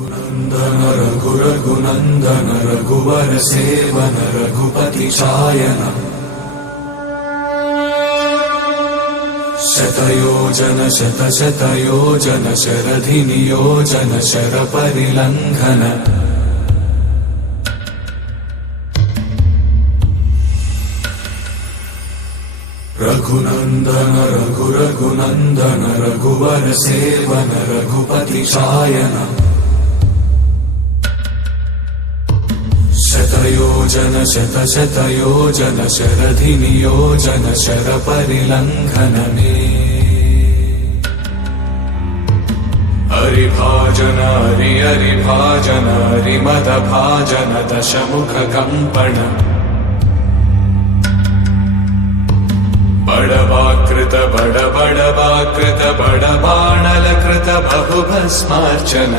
रघुनन्दन रघुरघुनन्दन रघुवर सेवन रघुपति चायन शतयोजन शतशतयोजन शरधि नियोजन शर परिलंघन रघुनन्दन रघुरघुनन्दन रघुवर सेवन रघुपति चायन शतयोजन शतशतयोजन शरधि नियोजन शर परिलंघन हरिभाजन हरि हरिभाजन हरिमद भाजन दशमुख कंपन बड़वाकृत बड़वाकृत बड़बाणलकृत बहुभस्मार्चन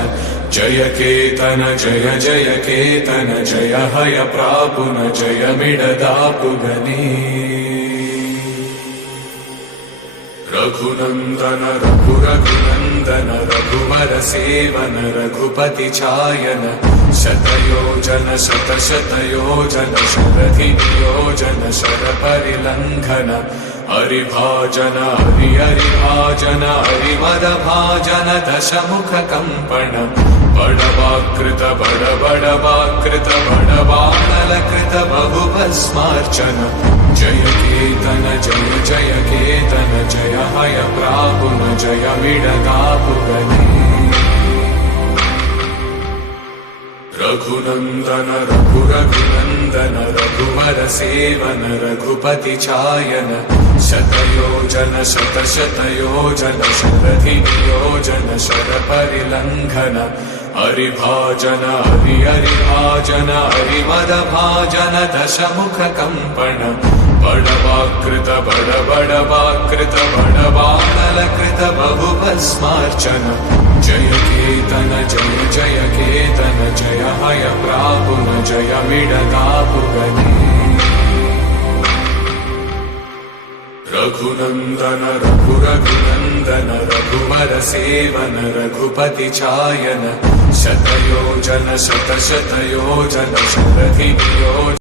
जय केतन जय जय केतन जय हय प्रापुन जय मिडदापुगने रघुनन्दन रघुरघुनन्दन रघुवर सेवन रघुपति चायन शतयोजन शतशतयोजन शरधि नियोजन शर परिलंघन हरिभाजन हरि हरिभाजन हरिमद भाजन दशमुख कंपन बड़वाकृत बड़वाकृत बड़बाणलकृत बहुभस्मार्चन जय केतन जय जय केतन जय हय प्रापुन जय मिडदापुगने रघुनन्दन रघुरघुनन्दन रघुवर सेवन रघुपति चायन शतयोजन शतशतयोजन शरधि नियोजन शर परिलंघन हरिभाजन हरि हरिभाजन हरिमद भाजन दशमुख कंपन बड़वाकृत बड़वाकृत बड़बाणलकृत बहुभस्मार्चन जय केतन जय जय केतन जय हय प्रापुन जय मिडदापुगने रघुनन्दन रघुरघुनन्दन रघुवर सेवन रघुपति चायन शतयोजन शतशतयोजन शरधि नियोजन